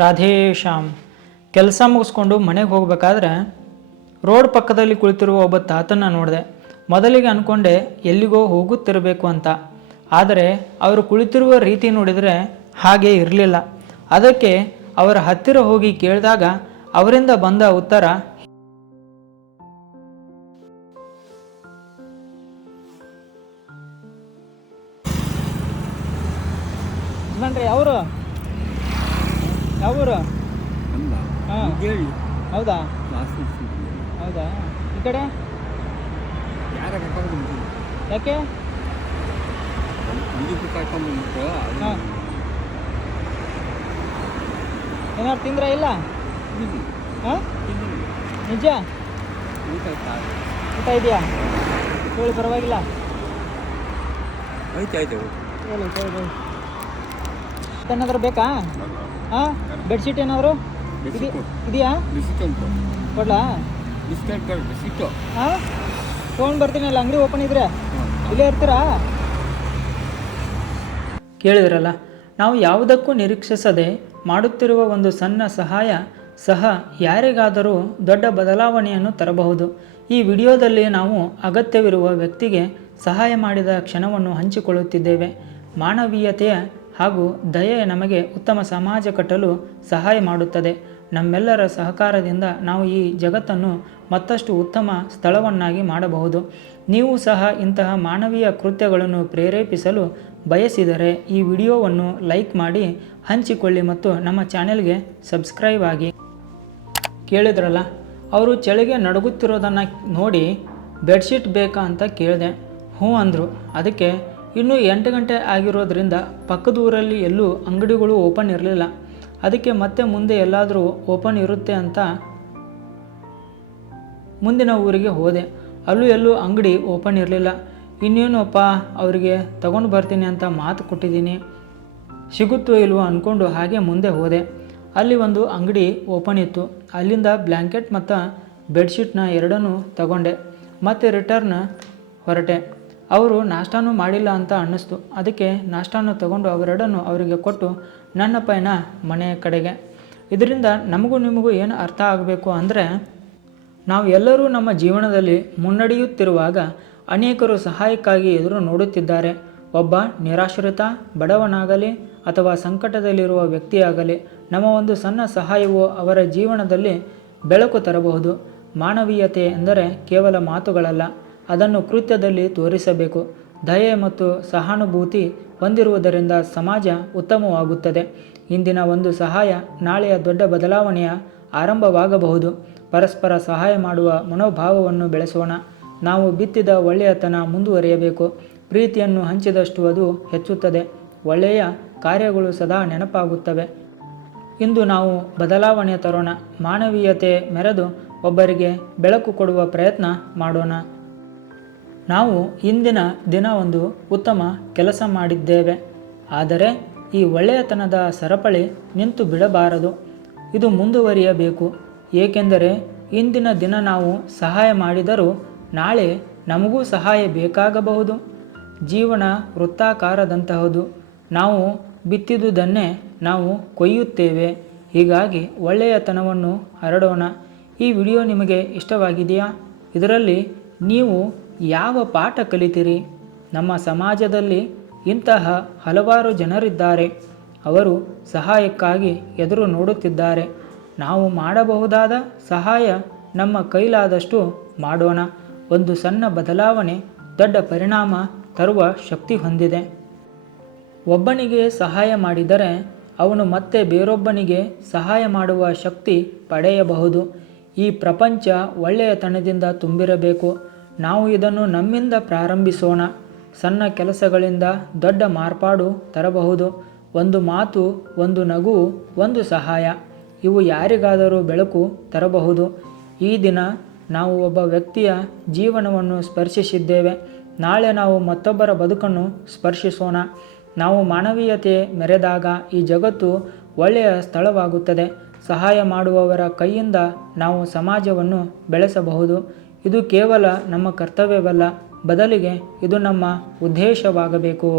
ರಾಧೇಶ್ಯಾಮ್. ಕೆಲಸ ಮುಗಿಸ್ಕೊಂಡು ಮನೆಗೆ ಹೋಗಬೇಕಾದ್ರೆ ರೋಡ್ ಪಕ್ಕದಲ್ಲಿ ಕುಳಿತಿರುವ ಒಬ್ಬ ತಾತನ್ನ ನೋಡಿದೆ. ಮೊದಲಿಗೆ ಅಂದ್ಕೊಂಡೆ ಎಲ್ಲಿಗೋ ಹೋಗುತ್ತಿರಬೇಕು ಅಂತ. ಆದರೆ ಅವರು ಕುಳಿತಿರುವ ರೀತಿ ನೋಡಿದರೆ ಹಾಗೆ ಇರಲಿಲ್ಲ. ಅದಕ್ಕೆ ಅವರ ಹತ್ತಿರ ಹೋಗಿ ಕೇಳಿದಾಗ ಅವರಿಂದ ಬಂದ ಉತ್ತರ, ಅವರು ಯಾವೂರು? ಹಾಂ, ಹೌದಾ ಹೌದಾ. ಈ ಕಡೆ ಯಾಕೆ? ಹಾಂ, ಏನಾರು ತಿಂದ್ರ ಇಲ್ಲ? ಹಾಂ, ನಿಜ? ಊಟ ಇದೆಯಾ? ಹೇಳಿ, ಪರವಾಗಿಲ್ಲ. ಏನಾದರೂ ಬೇಕಾ? ಹಾಂ, ಬೆಡ್ಶೀಟ್ ಏನಾದರೂ ಇದೆಯಾ? ಕೊಡ್ಲಾ? ಹಾಂ, ತೊಗೊಂಡು ಬರ್ತೀನಿ. ಅಲ್ಲ, ಅಂಗಡಿ ಓಪನ್ ಇದ್ರೆ ಇಲ್ಲೇ ಇರ್ತೀರಾ? ಕೇಳಿದ್ರಲ್ಲ, ನಾವು ಯಾವುದಕ್ಕೂ ನಿರೀಕ್ಷಿಸದೆ ಮಾಡುತ್ತಿರುವ ಒಂದು ಸಣ್ಣ ಸಹಾಯ ಸಹ ಯಾರಿಗಾದರೂ ದೊಡ್ಡ ಬದಲಾವಣೆಯನ್ನು ತರಬಹುದು. ಈ ವಿಡಿಯೋದಲ್ಲಿ ನಾವು ಅಗತ್ಯವಿರುವ ವ್ಯಕ್ತಿಗೆ ಸಹಾಯ ಮಾಡಿದ ಕ್ಷಣವನ್ನು ಹಂಚಿಕೊಳ್ಳುತ್ತಿದ್ದೇವೆ. ಮಾನವೀಯತೆಯ ಹಾಗೂ ದಯೆ ನಮಗೆ ಉತ್ತಮ ಸಮಾಜ ಕಟ್ಟಲು ಸಹಾಯ ಮಾಡುತ್ತದೆ. ನಮ್ಮೆಲ್ಲರ ಸಹಕಾರದಿಂದ ನಾವು ಈ ಜಗತ್ತನ್ನು ಮತ್ತಷ್ಟು ಉತ್ತಮ ಸ್ಥಳವನ್ನಾಗಿ ಮಾಡಬಹುದು. ನೀವು ಸಹ ಇಂತಹ ಮಾನವೀಯ ಕೃತ್ಯಗಳನ್ನು ಪ್ರೇರೇಪಿಸಲು ಬಯಸಿದರೆ ಈ ವಿಡಿಯೋವನ್ನು ಲೈಕ್ ಮಾಡಿ, ಹಂಚಿಕೊಳ್ಳಿ ಮತ್ತು ನಮ್ಮ ಚಾನೆಲ್ಗೆ ಸಬ್ಸ್ಕ್ರೈಬ್ ಆಗಿ. ಕೇಳಿದ್ರಲ್ಲ, ಅವರು ಚಳಿಗೆ ನಡುಗುತ್ತಿರೋದನ್ನು ನೋಡಿ ಬೆಡ್ಶೀಟ್ ಬೇಕಾ ಅಂತ ಕೇಳಿದೆ. ಹ್ಞೂ ಅಂದರು. ಅದಕ್ಕೆ ಇನ್ನೂ 8 ಗಂಟೆ ಆಗಿರೋದ್ರಿಂದ ಪಕ್ಕದ ಊರಲ್ಲಿ ಎಲ್ಲೂ ಅಂಗಡಿಗಳು ಓಪನ್ ಇರಲಿಲ್ಲ. ಅದಕ್ಕೆ ಮತ್ತೆ ಮುಂದೆ ಎಲ್ಲಾದರೂ ಓಪನ್ ಇರುತ್ತೆ ಅಂತ ಮುಂದಿನ ಊರಿಗೆ ಹೋದೆ. ಅಲ್ಲೂ ಎಲ್ಲೂ ಅಂಗಡಿ ಓಪನ್ ಇರಲಿಲ್ಲ. ಇನ್ನೇನಪ್ಪ, ಅವರಿಗೆ ತಗೊಂಡು ಬರ್ತೀನಿ ಅಂತ ಮಾತು ಕೊಟ್ಟಿದ್ದೀನಿ, ಸಿಗುತ್ತೋ ಇಲ್ವೋ ಅಂದ್ಕೊಂಡು ಹಾಗೆ ಮುಂದೆ ಹೋದೆ. ಅಲ್ಲಿ ಒಂದು ಅಂಗಡಿ ಓಪನ್ ಇತ್ತು. ಅಲ್ಲಿಂದ ಬ್ಲ್ಯಾಂಕೆಟ್ ಮತ್ತು ಬೆಡ್ಶೀಟ್ನ ಎರಡನ್ನೂ ತಗೊಂಡೆ. ಮತ್ತೆ ರಿಟರ್ನ್ ಹೊರಟೆ. ಅವರು ನಾಷ್ಟಾನೂ ಮಾಡಿಲ್ಲ ಅಂತ ಅನ್ನಿಸ್ತು. ಅದಕ್ಕೆ ನಾಷ್ಟಾನು ತಗೊಂಡು ಅವೆರಡನ್ನು ಅವರಿಗೆ ಕೊಟ್ಟು ನನ್ನ ಪಯಣ ಮನೆಯ ಕಡೆಗೆ. ಇದರಿಂದ ನಮಗೂ ನಿಮಗೂ ಏನು ಅರ್ಥ ಆಗಬೇಕು ಅಂದರೆ, ನಾವು ಎಲ್ಲರೂ ನಮ್ಮ ಜೀವನದಲ್ಲಿ ಮುನ್ನಡೆಯುತ್ತಿರುವಾಗ ಅನೇಕರು ಸಹಾಯಕ್ಕಾಗಿ ಎದುರು ನೋಡುತ್ತಿದ್ದಾರೆ. ಒಬ್ಬ ನಿರಾಶ್ರಿತ ಬಡವನಾಗಲಿ ಅಥವಾ ಸಂಕಟದಲ್ಲಿರುವ ವ್ಯಕ್ತಿಯಾಗಲಿ, ನಮ್ಮ ಒಂದು ಸಣ್ಣ ಸಹಾಯವು ಅವರ ಜೀವನದಲ್ಲಿ ಬೆಳಕು ತರಬಹುದು. ಮಾನವೀಯತೆ ಎಂದರೆ ಕೇವಲ ಮಾತುಗಳಲ್ಲ, ಅದನ್ನು ಕೃತ್ಯದಲ್ಲಿ ತೋರಿಸಬೇಕು. ದಯೆ ಮತ್ತು ಸಹಾನುಭೂತಿ ಹೊಂದಿರುವುದರಿಂದ ಸಮಾಜ ಉತ್ತಮವಾಗುತ್ತದೆ. ಇಂದಿನ ಒಂದು ಸಹಾಯ ನಾಳೆಯ ದೊಡ್ಡ ಬದಲಾವಣೆಯ ಆರಂಭವಾಗಬಹುದು. ಪರಸ್ಪರ ಸಹಾಯ ಮಾಡುವ ಮನೋಭಾವವನ್ನು ಬೆಳೆಸೋಣ. ನಾವು ಬಿತ್ತಿದ ಒಳ್ಳೆಯತನ ಮುಂದುವರಿಯಬೇಕು. ಪ್ರೀತಿಯನ್ನು ಹಂಚಿದಷ್ಟು ಅದು ಹೆಚ್ಚುತ್ತದೆ. ಒಳ್ಳೆಯ ಕಾರ್ಯಗಳು ಸದಾ ನೆನಪಾಗುತ್ತವೆ. ಇಂದು ನಾವು ಬದಲಾವಣೆ ತರೋಣ. ಮಾನವೀಯತೆ ಮೆರೆದು ಒಬ್ಬರಿಗೆ ಬೆಳಕು ಕೊಡುವ ಪ್ರಯತ್ನ ಮಾಡೋಣ. ನಾವು ಇಂದಿನ ದಿನ ಒಂದು ಉತ್ತಮ ಕೆಲಸ ಮಾಡಿದ್ದೇವೆ. ಆದರೆ ಈ ಒಳ್ಳೆಯತನದ ಸರಪಳಿ ನಿಂತು ಬಿಡಬಾರದು. ಇದು ಮುಂದುವರಿಯಬೇಕು. ಏಕೆಂದರೆ ಇಂದಿನ ದಿನ ನಾವು ಸಹಾಯ ಮಾಡಿದರೂ ನಾಳೆ ನಮಗೂ ಸಹಾಯ ಬೇಕಾಗಬಹುದು. ಜೀವನ ವೃತ್ತಾಕಾರದಂತಹದು. ನಾವು ಬಿತ್ತಿದುದನ್ನೇ ನಾವು ಕೊಯ್ಯುತ್ತೇವೆ. ಹೀಗಾಗಿ ಒಳ್ಳೆಯತನವನ್ನು ಹರಡೋಣ. ಈ ವಿಡಿಯೋ ನಿಮಗೆ ಇಷ್ಟವಾಗಿದೆಯಾ? ಇದರಲ್ಲಿ ನೀವು ಯಾವ ಪಾಠ ಕಲಿತೀರಿ? ನಮ್ಮ ಸಮಾಜದಲ್ಲಿ ಇಂತಹ ಹಲವಾರು ಜನರಿದ್ದಾರೆ. ಅವರು ಸಹಾಯಕ್ಕಾಗಿ ಎದುರು ನೋಡುತ್ತಿದ್ದಾರೆ. ನಾವು ಮಾಡಬಹುದಾದ ಸಹಾಯ ನಮ್ಮ ಕೈಲಾದಷ್ಟು ಮಾಡೋಣ. ಒಂದು ಸಣ್ಣ ಬದಲಾವಣೆ ದೊಡ್ಡ ಪರಿಣಾಮ ತರುವ ಶಕ್ತಿ ಹೊಂದಿದೆ. ಒಬ್ಬನಿಗೆ ಸಹಾಯ ಮಾಡಿದರೆ ಅವನು ಮತ್ತೆ ಬೇರೊಬ್ಬನಿಗೆ ಸಹಾಯ ಮಾಡುವ ಶಕ್ತಿ ಪಡೆಯಬಹುದು. ಈ ಪ್ರಪಂಚ ಒಳ್ಳೆಯತನದಿಂದ ತುಂಬಿರಬೇಕು. ನಾವು ಇದನ್ನು ನಮ್ಮಿಂದ ಪ್ರಾರಂಭಿಸೋಣ. ಸಣ್ಣ ಕೆಲಸಗಳಿಂದ ದೊಡ್ಡ ಮಾರ್ಪಾಡು ತರಬಹುದು. ಒಂದು ಮಾತು, ಒಂದು ನಗು, ಒಂದು ಸಹಾಯ, ಇವು ಯಾರಿಗಾದರೂ ಬೆಳಕು ತರಬಹುದು. ಈ ದಿನ ನಾವು ಒಬ್ಬ ವ್ಯಕ್ತಿಯ ಜೀವನವನ್ನು ಸ್ಪರ್ಶಿಸಿದ್ದೇವೆ. ನಾಳೆ ನಾವು ಮತ್ತೊಬ್ಬರ ಬದುಕನ್ನು ಸ್ಪರ್ಶಿಸೋಣ. ನಾವು ಮಾನವೀಯತೆ ಮೆರೆದಾಗ ಈ ಜಗತ್ತು ಒಳ್ಳೆಯ ಸ್ಥಳವಾಗುತ್ತದೆ. ಸಹಾಯ ಮಾಡುವವರ ಕೈಯಿಂದ ನಾವು ಸಮಾಜವನ್ನು ಬೆಳೆಸಬಹುದು. ಇದು ಕೇವಲ ನಮ್ಮ ಕರ್ತವ್ಯವಲ್ಲ, ಬದಲಿಗೆ ಇದು ನಮ್ಮ ಉದ್ದೇಶವಾಗಬೇಕು.